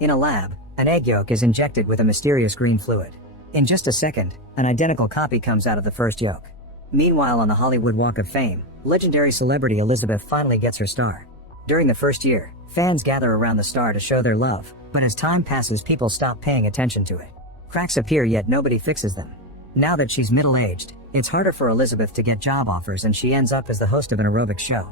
In a lab, an egg yolk is injected with a mysterious green fluid. In just a second, an identical copy comes out of the first yolk. Meanwhile, on the Hollywood Walk of Fame, legendary celebrity Elisabeth finally gets her star. During the first year, fans gather around the star to show their love, but as time passes, people stop paying attention to it. Cracks appear, yet nobody fixes them. Now that she's middle-aged, it's harder for Elisabeth to get job offers, and she ends up as the host of an aerobics show.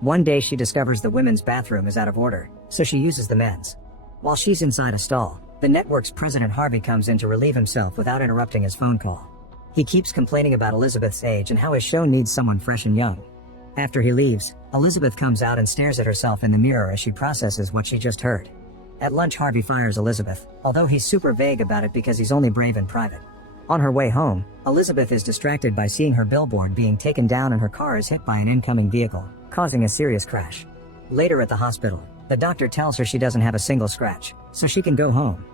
One day she discovers the women's bathroom is out of order, so she uses the men's. While she's inside a stall, the network's president Harvey comes in to relieve himself without interrupting his phone call. He keeps complaining about Elisabeth's age and how his show needs someone fresh and young. After he leaves, Elisabeth comes out and stares at herself in the mirror as she processes what she just heard. At lunch, Harvey fires Elisabeth, although he's super vague about it because he's only brave in private. On her way home, Elisabeth is distracted by seeing her billboard being taken down and her car is hit by an incoming vehicle, causing a serious crash. Later at the hospital, the doctor tells her she doesn't have a single scratch, so she can go home.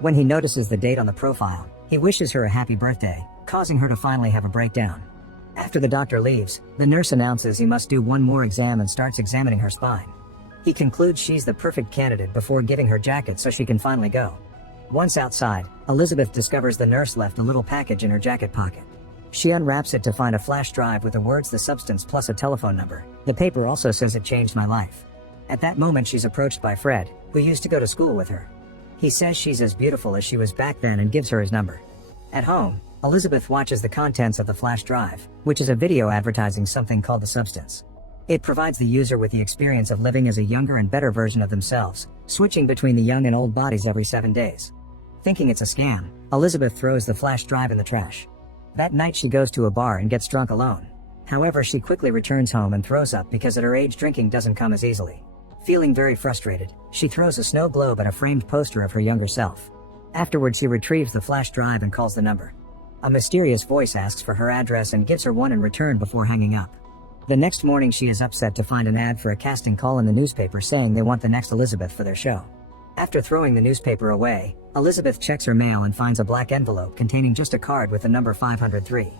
When he notices the date on the profile, he wishes her a happy birthday, causing her to finally have a breakdown. After the doctor leaves, the nurse announces he must do one more exam and starts examining her spine. He concludes she's the perfect candidate before giving her jacket so she can finally go. Once outside, Elisabeth discovers the nurse left a little package in her jacket pocket. She unwraps it to find a flash drive with the words "the substance" plus a telephone number. The paper also says "it changed my life." At that moment, she's approached by Fred, who used to go to school with her. He says she's as beautiful as she was back then and gives her his number. At home, Elisabeth watches the contents of the flash drive, which is a video advertising something called the substance. It provides the user with the experience of living as a younger and better version of themselves, switching between the young and old bodies every 7 days. Thinking it's a scam, Elisabeth throws the flash drive in the trash. That night she goes to a bar and gets drunk alone. However, she quickly returns home and throws up because at her age drinking doesn't come as easily. Feeling very frustrated, she throws a snow globe at a framed poster of her younger self. Afterward, she retrieves the flash drive and calls the number. A mysterious voice asks for her address and gives her one in return before hanging up. The next morning, she is upset to find an ad for a casting call in the newspaper saying they want the next Elisabeth for their show. After throwing the newspaper away, Elisabeth checks her mail and finds a black envelope containing just a card with the number 503.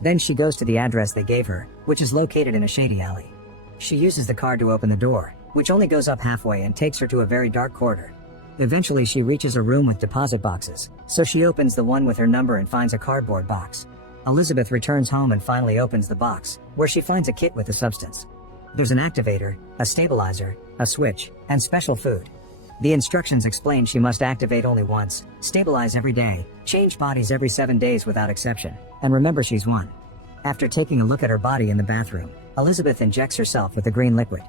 Then she goes to the address they gave her, which is located in a shady alley. She uses the card to open the door, which only goes up halfway and takes her to a very dark corridor. Eventually she reaches a room with deposit boxes, so she opens the one with her number and finds a cardboard box. Elisabeth returns home and finally opens the box, where she finds a kit with the substance. There's an activator, a stabilizer, a switch, and special food. The instructions explain she must activate only once, stabilize every day, change bodies every 7 days without exception, and remember she's one. After taking a look at her body in the bathroom, Elisabeth injects herself with the green liquid.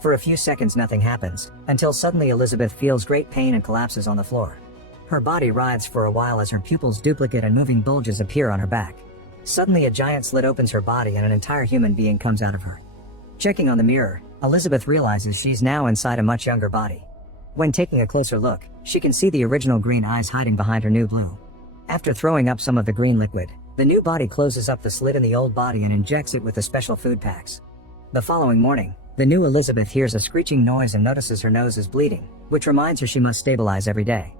For a few seconds nothing happens, until suddenly Elisabeth feels great pain and collapses on the floor. Her body writhes for a while as her pupils duplicate and moving bulges appear on her back. Suddenly a giant slit opens her body and an entire human being comes out of her. Checking on the mirror, Elisabeth realizes she's now inside a much younger body. When taking a closer look, she can see the original green eyes hiding behind her new blue. After throwing up some of the green liquid, the new body closes up the slit in the old body and injects it with the special food packs. The following morning, the new Elisabeth hears a screeching noise and notices her nose is bleeding, which reminds her she must stabilize every day.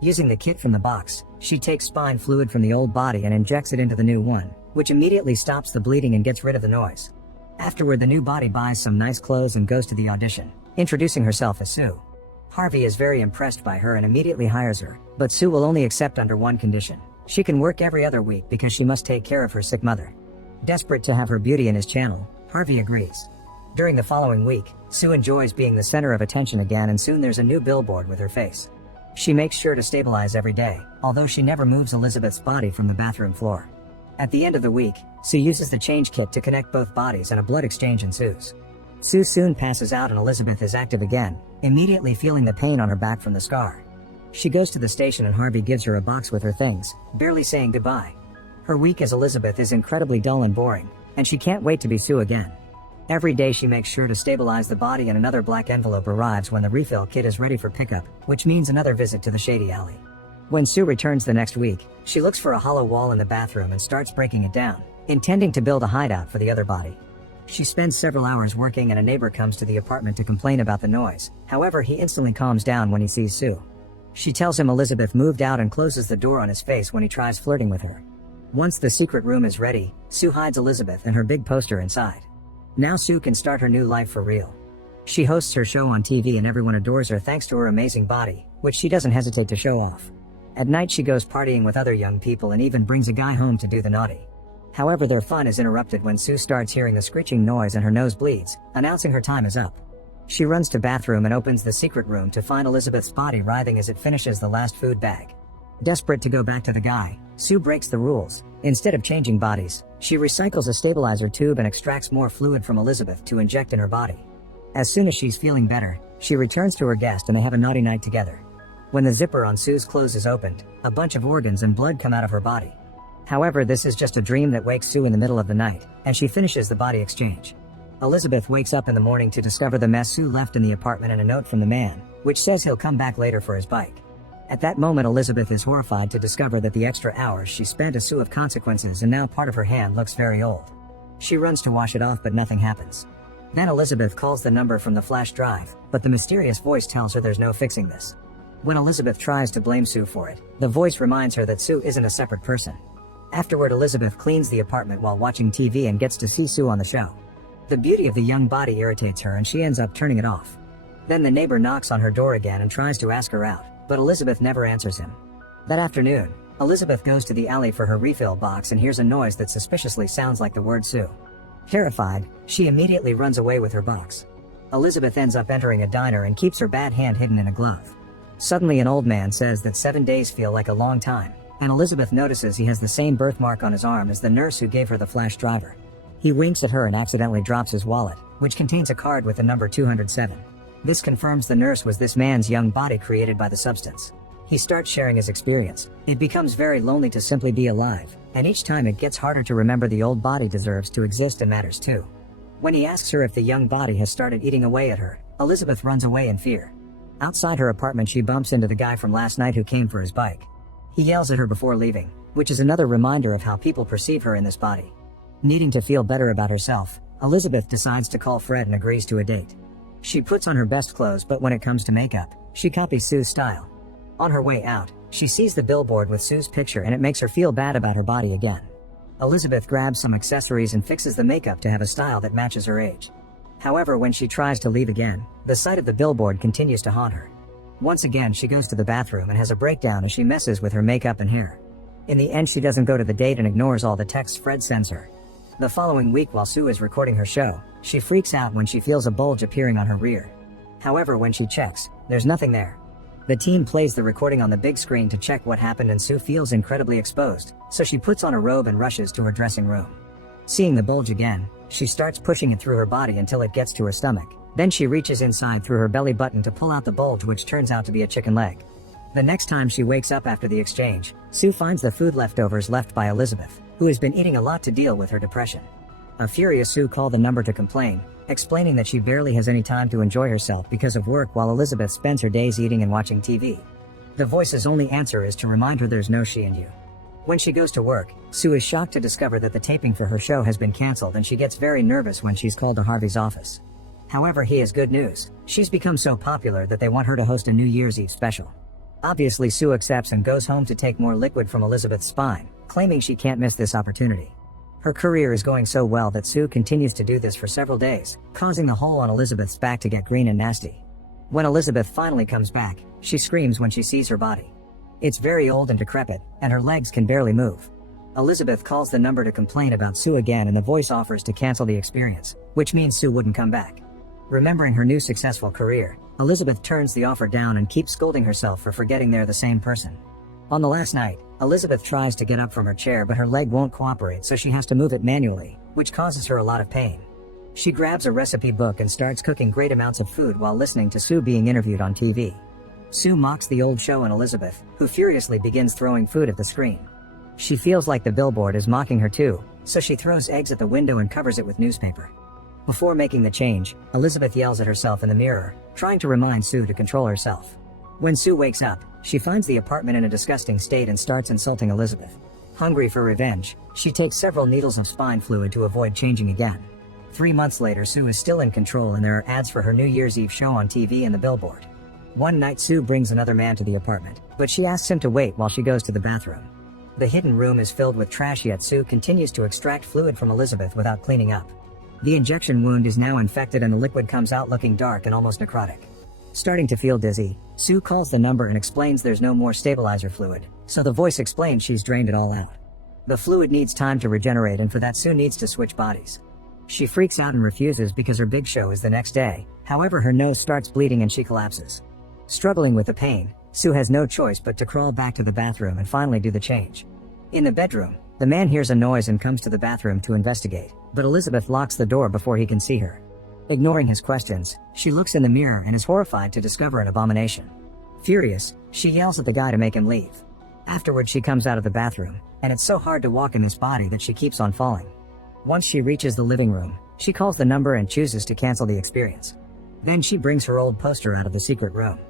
Using the kit from the box, she takes spine fluid from the old body and injects it into the new one, which immediately stops the bleeding and gets rid of the noise. Afterward, the new body buys some nice clothes and goes to the audition, introducing herself as Sue. Harvey is very impressed by her and immediately hires her, but Sue will only accept under one condition. She can work every other week because she must take care of her sick mother. Desperate to have her beauty in his channel, Harvey agrees. During the following week, Sue enjoys being the center of attention again, and soon there's a new billboard with her face. She makes sure to stabilize every day, although she never moves Elisabeth's body from the bathroom floor. At the end of the week, Sue uses the change kit to connect both bodies and a blood exchange ensues. Sue soon passes out and Elisabeth is active again, immediately feeling the pain on her back from the scar. She goes to the station and Harvey gives her a box with her things, barely saying goodbye. Her week as Elisabeth is incredibly dull and boring, and she can't wait to be Sue again. Every day she makes sure to stabilize the body and another black envelope arrives when the refill kit is ready for pickup, which means another visit to the shady alley. When Sue returns the next week, she looks for a hollow wall in the bathroom and starts breaking it down, intending to build a hideout for the other body. She spends several hours working and a neighbor comes to the apartment to complain about the noise. However, he instantly calms down when he sees Sue. She tells him Elisabeth moved out and closes the door on his face when he tries flirting with her. Once the secret room is ready, Sue hides Elisabeth and her big poster inside. Now Sue can start her new life for real. She hosts her show on TV and everyone adores her thanks to her amazing body, which she doesn't hesitate to show off. At night she goes partying with other young people and even brings a guy home to do the naughty. However, their fun is interrupted when Sue starts hearing a screeching noise and her nose bleeds, announcing her time is up. She runs to bathroom and opens the secret room to find Elisabeth's body writhing as it finishes the last food bag. Desperate to go back to the guy, Sue breaks the rules. Instead of changing bodies, she recycles a stabilizer tube and extracts more fluid from Elisabeth to inject in her body. As soon as she's feeling better, she returns to her guest and they have a naughty night together. When the zipper on Sue's clothes is opened, a bunch of organs and blood come out of her body. However, this is just a dream that wakes Sue in the middle of the night, and she finishes the body exchange. Elisabeth wakes up in the morning to discover the mess Sue left in the apartment and a note from the man, which says he'll come back later for his bike. At that moment, Elisabeth is horrified to discover that the extra hours she spent as Sue have consequences, and now part of her hand looks very old. She runs to wash it off, but nothing happens. Then Elisabeth calls the number from the flash drive, but the mysterious voice tells her there's no fixing this. When Elisabeth tries to blame Sue for it, the voice reminds her that Sue isn't a separate person. Afterward, Elisabeth cleans the apartment while watching TV and gets to see Sue on the show. The beauty of the young body irritates her and she ends up turning it off. Then the neighbor knocks on her door again and tries to ask her out, but Elisabeth never answers him. That afternoon, Elisabeth goes to the alley for her refill box and hears a noise that suspiciously sounds like the word Sue. Terrified, she immediately runs away with her box. Elisabeth ends up entering a diner and keeps her bad hand hidden in a glove. Suddenly an old man says that 7 days feel like a long time, and Elisabeth notices he has the same birthmark on his arm as the nurse who gave her the flash driver. He winks at her and accidentally drops his wallet, which contains a card with the number 207. This confirms the nurse was this man's young body created by the substance. He starts sharing his experience. It becomes very lonely to simply be alive, and each time it gets harder to remember the old body deserves to exist and matters too. When he asks her if the young body has started eating away at her, Elisabeth runs away in fear. Outside her apartment she bumps into the guy from last night who came for his bike. He yells at her before leaving, which is another reminder of how people perceive her in this body. Needing to feel better about herself, Elisabeth decides to call Fred and agrees to a date. She puts on her best clothes, but when it comes to makeup, she copies Sue's style. On her way out, she sees the billboard with Sue's picture and it makes her feel bad about her body again. Elisabeth grabs some accessories and fixes the makeup to have a style that matches her age. However, when she tries to leave again, the sight of the billboard continues to haunt her. Once again, she goes to the bathroom and has a breakdown as she messes with her makeup and hair. In the end, she doesn't go to the date and ignores all the texts Fred sends her. The following week, while Sue is recording her show, she freaks out when she feels a bulge appearing on her rear. However, when she checks, there's nothing there. The team plays the recording on the big screen to check what happened and Sue feels incredibly exposed, so she puts on a robe and rushes to her dressing room. Seeing the bulge again, she starts pushing it through her body until it gets to her stomach. Then she reaches inside through her belly button to pull out the bulge, which turns out to be a chicken leg. The next time she wakes up after the exchange, Sue finds the food leftovers left by Elisabeth, who has been eating a lot to deal with her depression. A furious Sue calls the number to complain, explaining that she barely has any time to enjoy herself because of work while Elisabeth spends her days eating and watching TV. The voice's only answer is to remind her there's no she and you. When she goes to work, Sue is shocked to discover that the taping for her show has been cancelled and she gets very nervous when she's called to Harvey's office. However, he has good news. She's become so popular that they want her to host a New Year's Eve special. Obviously, Sue accepts and goes home to take more liquid from Elisabeth's spine, claiming she can't miss this opportunity. Her career is going so well that Sue continues to do this for several days, causing the hole on Elisabeth's back to get green and nasty. When Elisabeth finally comes back, she screams when she sees her body. It's very old and decrepit, and her legs can barely move. Elisabeth calls the number to complain about Sue again and the voice offers to cancel the experience, which means Sue wouldn't come back. Remembering her new successful career, Elisabeth turns the offer down and keeps scolding herself for forgetting they're the same person. On the last night, Elisabeth tries to get up from her chair but her leg won't cooperate, so she has to move it manually, which causes her a lot of pain. She grabs a recipe book and starts cooking great amounts of food while listening to Sue being interviewed on TV. Sue mocks the old show and Elisabeth, who furiously begins throwing food at the screen. She feels like the billboard is mocking her too, so she throws eggs at the window and covers it with newspaper. Before making the change, Elisabeth yells at herself in the mirror, trying to remind Sue to control herself. When Sue wakes up, she finds the apartment in a disgusting state and starts insulting Elisabeth. Hungry for revenge, she takes several needles of spine fluid to avoid changing again. 3 months later, Sue is still in control and there are ads for her New Year's Eve show on TV and the billboard. One night Sue brings another man to the apartment, but she asks him to wait while she goes to the bathroom. The hidden room is filled with trash, yet Sue continues to extract fluid from Elisabeth without cleaning up. The injection wound is now infected and the liquid comes out looking dark and almost necrotic. Starting to feel dizzy, Sue calls the number and explains there's no more stabilizer fluid, so the voice explains she's drained it all out. The fluid needs time to regenerate, and for that Sue needs to switch bodies. She freaks out and refuses because her big show is the next day. However, her nose starts bleeding and she collapses. Struggling with the pain, Sue has no choice but to crawl back to the bathroom and finally do the change. In the bedroom, the man hears a noise and comes to the bathroom to investigate, but Elisabeth locks the door before he can see her. Ignoring his questions, she looks in the mirror and is horrified to discover an abomination. Furious, she yells at the guy to make him leave. Afterward, she comes out of the bathroom, and it's so hard to walk in this body that she keeps on falling. Once she reaches the living room, she calls the number and chooses to cancel the experience. Then she brings her old poster out of the secret room.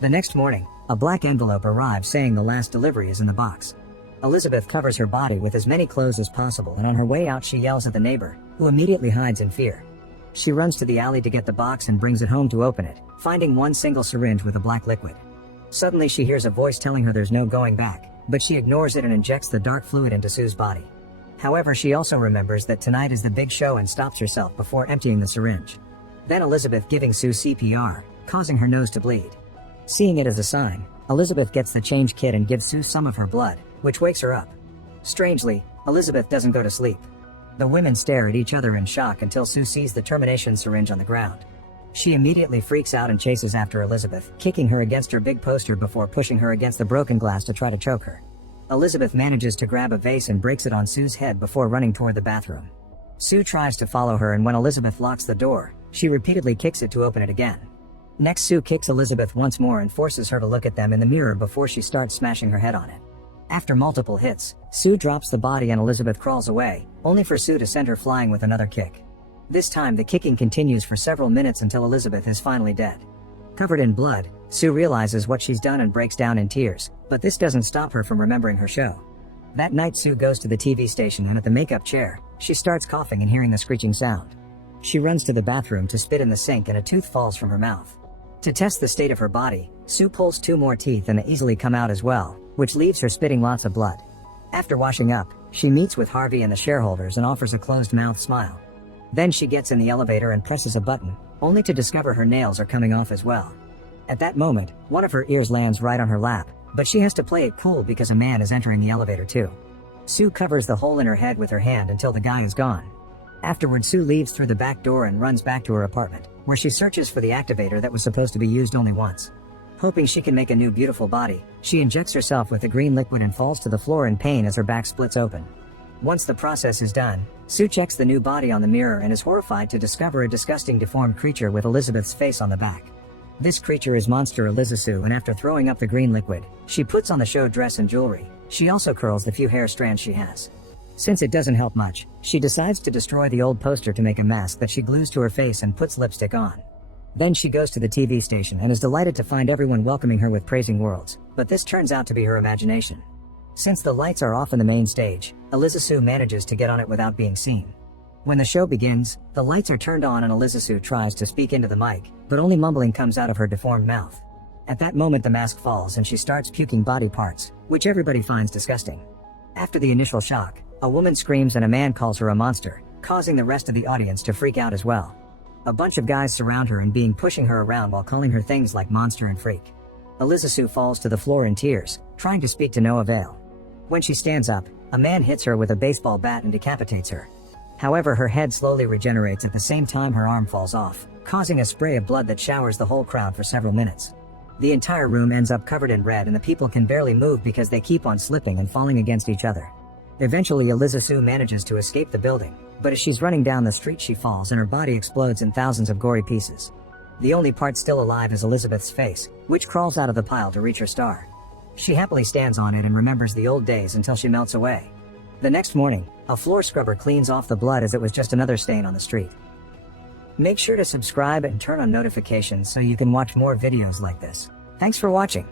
The next morning, a black envelope arrives saying the last delivery is in the box. Elisabeth covers her body with as many clothes as possible, and on her way out she yells at the neighbor, who immediately hides in fear. She runs to the alley to get the box and brings it home to open it, finding one single syringe with a black liquid. Suddenly she hears a voice telling her there's no going back, but she ignores it and injects the dark fluid into Sue's body. However, she also remembers that tonight is the big show and stops herself before emptying the syringe. Then Elisabeth giving Sue CPR, causing her nose to bleed. Seeing it as a sign, Elisabeth gets the change kit and gives Sue some of her blood, which wakes her up. Strangely, Elisabeth doesn't go to sleep. The women stare at each other in shock until Sue sees the termination syringe on the ground. She immediately freaks out and chases after Elisabeth, kicking her against her big poster before pushing her against the broken glass to try to choke her. Elisabeth manages to grab a vase and breaks it on Sue's head before running toward the bathroom. Sue tries to follow her, and when Elisabeth locks the door, she repeatedly kicks it to open it again. Next, Sue kicks Elisabeth once more and forces her to look at them in the mirror before she starts smashing her head on it. After multiple hits, Sue drops the body and Elisabeth crawls away, only for Sue to send her flying with another kick. This time the kicking continues for several minutes until Elisabeth is finally dead. Covered in blood, Sue realizes what she's done and breaks down in tears, but this doesn't stop her from remembering her show. That night Sue goes to the TV station, and at the makeup chair, she starts coughing and hearing the screeching sound. She runs to the bathroom to spit in the sink and a tooth falls from her mouth. To test the state of her body, Sue pulls 2 more teeth and they easily come out as well, which leaves her spitting lots of blood. After washing up, she meets with Harvey and the shareholders and offers a closed-mouth smile. Then she gets in the elevator and presses a button, only to discover her nails are coming off as well. At that moment, one of her ears lands right on her lap, but she has to play it cool because a man is entering the elevator too. Sue covers the hole in her head with her hand until the guy is gone. Afterward, Sue leaves through the back door and runs back to her apartment, where she searches for the activator that was supposed to be used only once. Hoping she can make a new beautiful body, she injects herself with the green liquid and falls to the floor in pain as her back splits open. Once the process is done, Sue checks the new body on the mirror and is horrified to discover a disgusting deformed creature with Elisabeth's face on the back. This creature is Monster Elisasue, and after throwing up the green liquid, she puts on the show dress and jewelry. She also curls the few hair strands she has. Since it doesn't help much, she decides to destroy the old poster to make a mask that she glues to her face and puts lipstick on. Then she goes to the TV station and is delighted to find everyone welcoming her with praising words, but this turns out to be her imagination. Since the lights are off in the main stage, Elisasue manages to get on it without being seen. When the show begins, the lights are turned on and Elisasue tries to speak into the mic, but only mumbling comes out of her deformed mouth. At that moment the mask falls and she starts puking body parts, which everybody finds disgusting. After the initial shock, a woman screams and a man calls her a monster, causing the rest of the audience to freak out as well. A bunch of guys surround her and pushing her around while calling her things like monster and freak. Elisasue falls to the floor in tears, trying to speak to no avail. When she stands up, a man hits her with a baseball bat and decapitates her. However, her head slowly regenerates at the same time her arm falls off, causing a spray of blood that showers the whole crowd for several minutes. The entire room ends up covered in red and the people can barely move because they keep on slipping and falling against each other. Eventually Elisasue manages to escape the building, but as she's running down the street she falls and her body explodes in thousands of gory pieces. The only part still alive is Elisabeth's face, which crawls out of the pile to reach her star. She happily stands on it and remembers the old days until she melts away. The next morning, a floor scrubber cleans off the blood as it was just another stain on the street. Make sure to subscribe and turn on notifications so you can watch more videos like this. Thanks for watching.